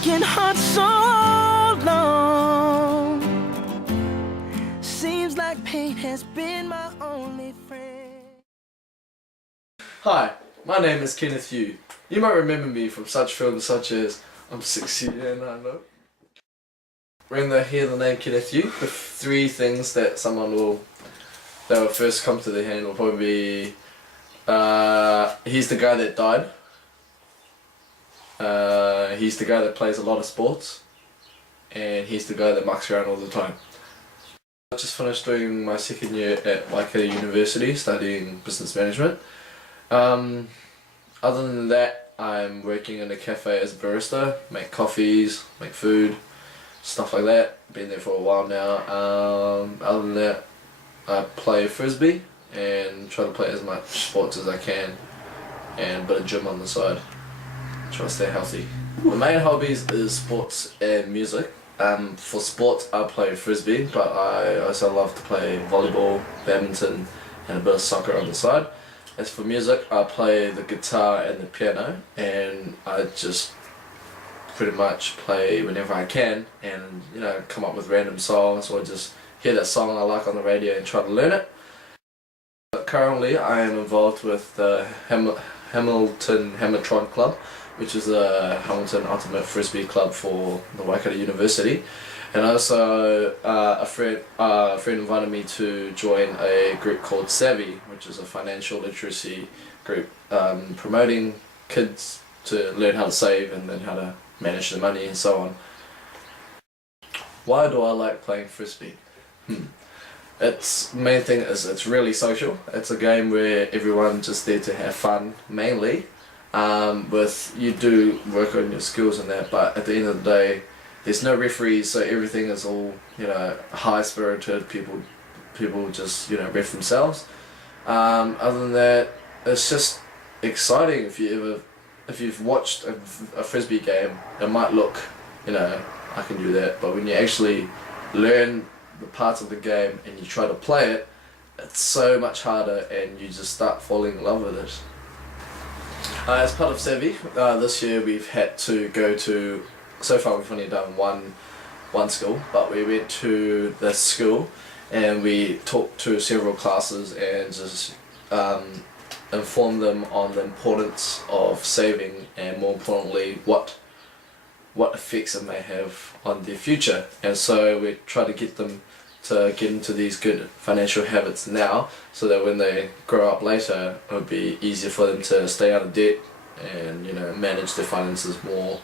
broken heart so long. Seems like pain has been my only friend. Hi, my name is Kenneth Yew. You might remember me from such films such as I'm 60 and I know. When they hear the name Kenneth Yew, the three things that will first come to their hand will probably be he's the guy that died. He's the guy that plays a lot of sports, and he's the guy that mucks around all the time. I just finished doing my second year at Waikato University studying business management. Other than that, I'm working in a cafe as a barista, make coffees, make food, stuff like that. Been there for a while now. Other than that, I play frisbee and try to play as much sports as I can, and a bit of gym on the side. Try to stay healthy. My main hobbies is sports and music. For sports I play frisbee, but I also love to play volleyball, badminton and a bit of soccer on the side. As for music, I play the guitar and the piano, and I just pretty much play whenever I can, and come up with random songs, or just hear that song I like on the radio and try to learn it. But currently I am involved with the Hamilton Hamiltron Club, which is a Hamilton Ultimate Frisbee Club for the Waikato University. And also a friend invited me to join a group called Savvy, which is a financial literacy group promoting kids to learn how to save and then how to manage their money and so on. Why do I like playing frisbee? Its main thing is it's really social. It's a game where everyone's just there to have fun mainly. You do work on your skills and that, but at the end of the day there's no referees, so everything is all high spirited. People just ref themselves. Other than that, it's just exciting. If you've watched a frisbee game, it might look I can do that, but when you actually learn the parts of the game and you try to play it, it's so much harder, and you just start falling in love with it. As part of Savvy, this year we've had to go to, so far we've only done one school, but we went to this school and we talked to several classes and just informed them on the importance of saving, and more importantly what effects it may have on their future. And so we try to get them to get into these good financial habits now, so that when they grow up later it would be easier for them to stay out of debt and manage their finances more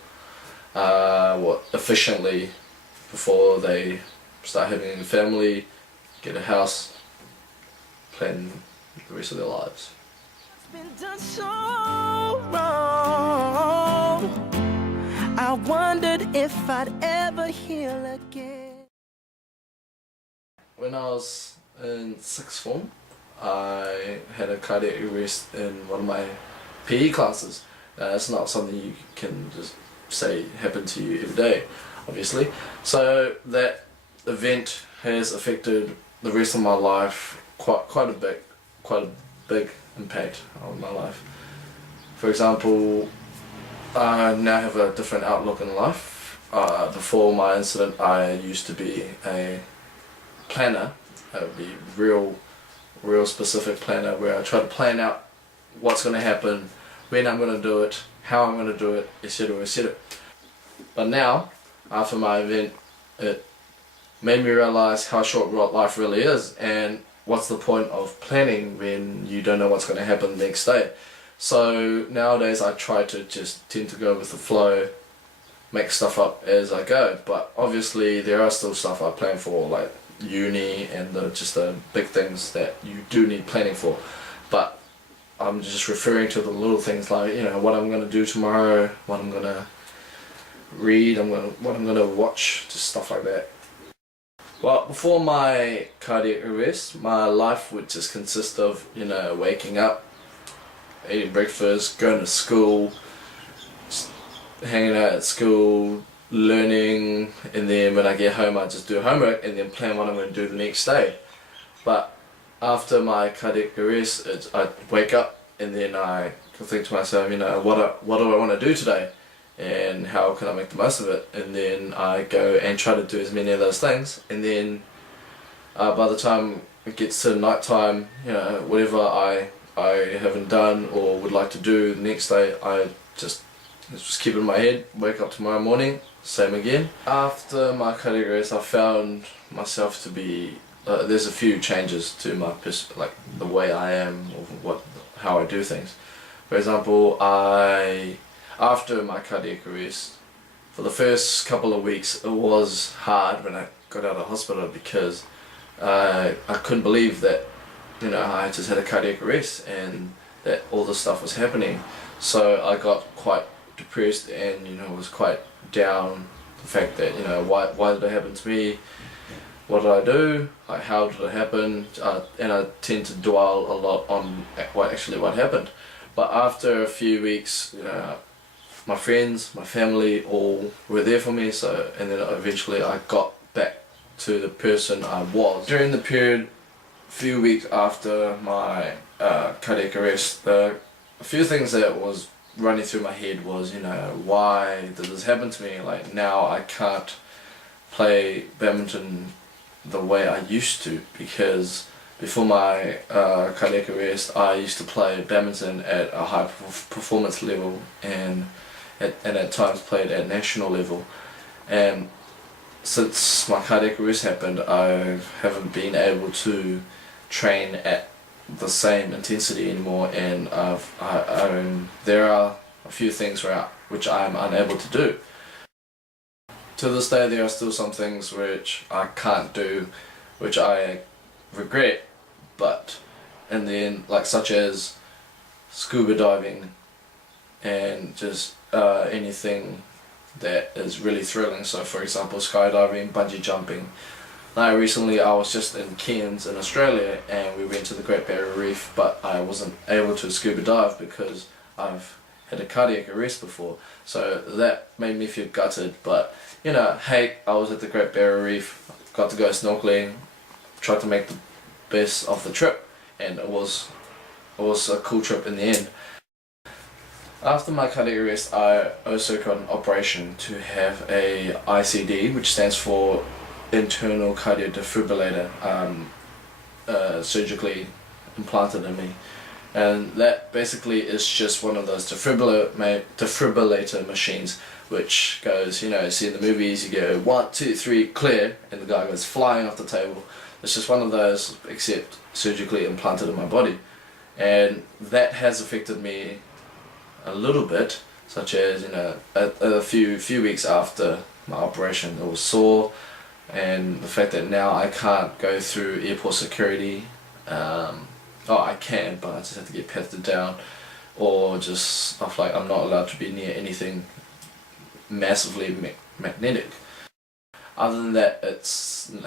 efficiently before they start having a family, get a house, plan the rest of their lives. It's been done so wrong. I wondered if I'd ever heal again. When I was in sixth form, I had a cardiac arrest in one of my PE classes. It's not something you can just say happened to you every day, obviously. So that event has affected the rest of my life quite a big impact on my life. For example, I now have a different outlook in life. Before my incident, I used to be a planner. I would be real specific planner, where I try to plan out what's going to happen, when I'm going to do it, how I'm going to do it, etc, etc. But now, after my event, it made me realize how short life really is, and what's the point of planning when you don't know what's going to happen the next day. So nowadays I try to just tend to go with the flow, make stuff up as I go, but obviously there are still stuff I plan for, like uni and just the big things that you do need planning for. But I'm just referring to the little things, like what I'm going to do tomorrow, what I'm going to read, what I'm going to watch, just stuff like that. Well, before my cardiac arrest, my life would just consist of waking up, eating breakfast, going to school, hanging out at school, learning, and then when I get home I just do homework and then plan what I'm going to do the next day. But after my cardiac arrest, I wake up and then I think to myself, what do I want to do today? and how can I make the most of it, and then I go and try to do as many of those things, and then by the time it gets to night time, you know, whatever I haven't done or would like to do the next day, I just keep it in my head, wake up tomorrow morning, same again. After my cardiac arrest, I found myself to be, there's a few changes to my like the way I am or how I do things. For example, after my cardiac arrest, for the first couple of weeks it was hard when I got out of hospital, because I couldn't believe that, you know, I just had a cardiac arrest and that all this stuff was happening. So I got quite depressed and, you know, was quite down the fact that, you know, why did it happen to me? What did I do? Like, how did it happen? And I tend to dwell a lot on what happened. But after a few weeks, you know, my friends, my family all were there for me. So, and then eventually I got back to the person I was. During the period, few weeks after my cardiac arrest, a few things that was running through my head was, you know, why did this happen to me? Like, now I can't play badminton the way I used to, because before my cardiac arrest I used to play badminton at a high performance level, and at times played at national level. And since my cardiac arrest happened, I haven't been able to train at the same intensity anymore, and there are a few things which I'm unable to do. To this day there are still some things which I can't do, which I regret, but in the end, like such as scuba diving and just anything that is really thrilling. So for example, skydiving, bungee jumping. Now recently I was just in Cairns in Australia and we went to the Great Barrier Reef, but I wasn't able to scuba dive because I've had a cardiac arrest before. So that made me feel gutted, but you know, hey, I was at the Great Barrier Reef, got to go snorkeling, tried to make the best of the trip, and it was a cool trip in the end. After my cardiac arrest, I also got an operation to have a ICD, which stands for internal cardiac defibrillator, surgically implanted in me, and that basically is just one of those defibrillator machines which goes, you know, you see in the movies, you go 1, 2, 3, clear, and the guy goes flying off the table. It's just one of those, except surgically implanted in my body, and that has affected me a little bit, such as, you know, a few weeks after my operation, it was sore. And the fact that now I can't go through airport security, I can, but I just have to get patted down, or just stuff like I'm not allowed to be near anything massively magnetic. Other than that, it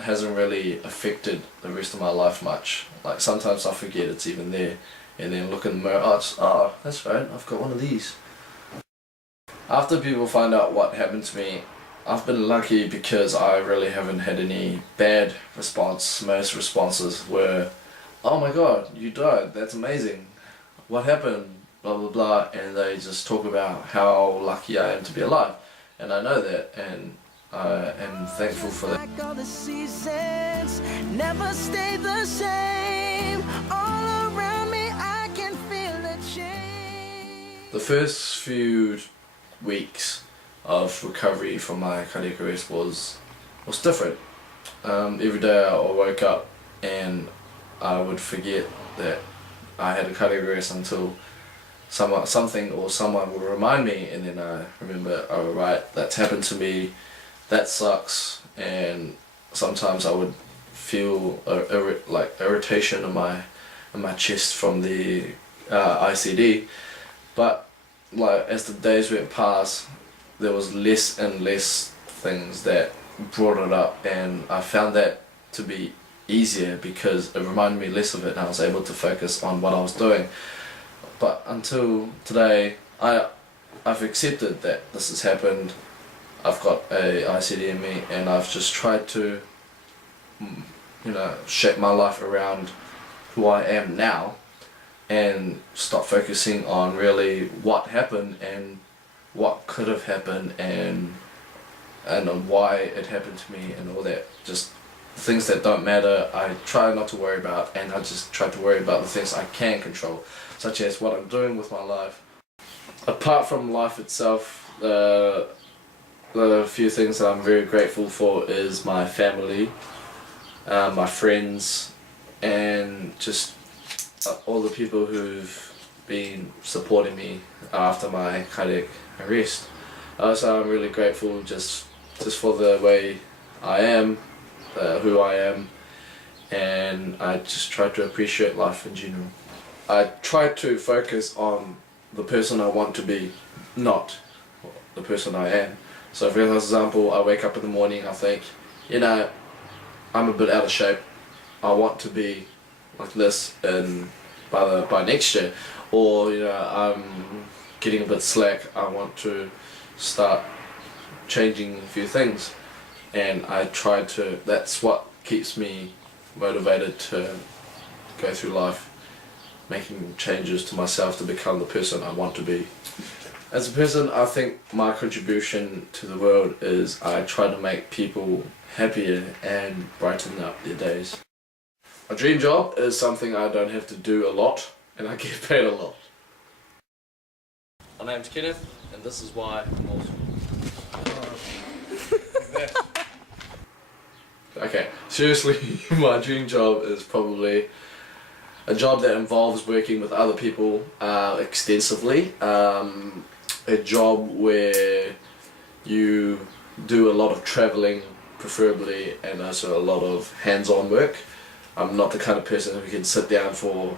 hasn't really affected the rest of my life much. Like sometimes I forget it's even there, and then look in the mirror, oh that's right, I've got one of these. After people find out what happened to me, I've been lucky because I really haven't had any bad response. Most responses were, oh my god, you died, that's amazing, what happened, blah blah blah, and they just talk about how lucky I am to be alive, and I know that, and I am thankful for that. Like all the seasons never stay the same. All around me I can feel a change. The first few weeks of recovery from my cardiac arrest was different. Every day I woke up and I would forget that I had a cardiac arrest until something or someone would remind me, and then I remember, oh right, that's happened to me, that sucks. And sometimes I would feel like irritation in my chest from the ICD, but like as the days went past, there was less and less things that brought it up, and I found that to be easier because it reminded me less of it and I was able to focus on what I was doing. But until today, I've accepted that this has happened. I've got a ICD in me, and I've just tried to, you know, shape my life around who I am now, and stop focusing on really what happened, and what could have happened and on why it happened to me and all that. Just things that don't matter, I try not to worry about, and I just try to worry about the things I can control, such as what I'm doing with my life. Apart from life itself, the few things that I'm very grateful for is my family, my friends, and just all the people who've been supporting me after my cardiac arrest. Also, I'm really grateful just for the way I am, who I am, and I just try to appreciate life in general. I try to focus on the person I want to be, not the person I am. So for example, I wake up in the morning, I think, you know, I'm a bit out of shape, I want to be like this by next year, or you know, I'm getting a bit slack, I want to start changing a few things, and I try to, that's what keeps me motivated to go through life, making changes to myself to become the person I want to be. As a person, I think my contribution to the world is I try to make people happier and brighten up their days. My dream job is something I don't have to do a lot and I get paid a lot. My name's Kenneth and this is why I'm awesome. Okay, seriously, my dream job is probably a job that involves working with other people extensively. A job where you do a lot of travelling, preferably, and also a lot of hands-on work. I'm not the kind of person who can sit down for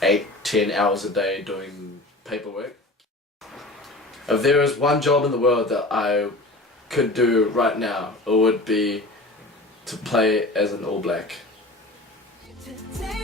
8-10 hours a day doing paperwork. If there is one job in the world that I could do right now, it would be to play as an All Black. Today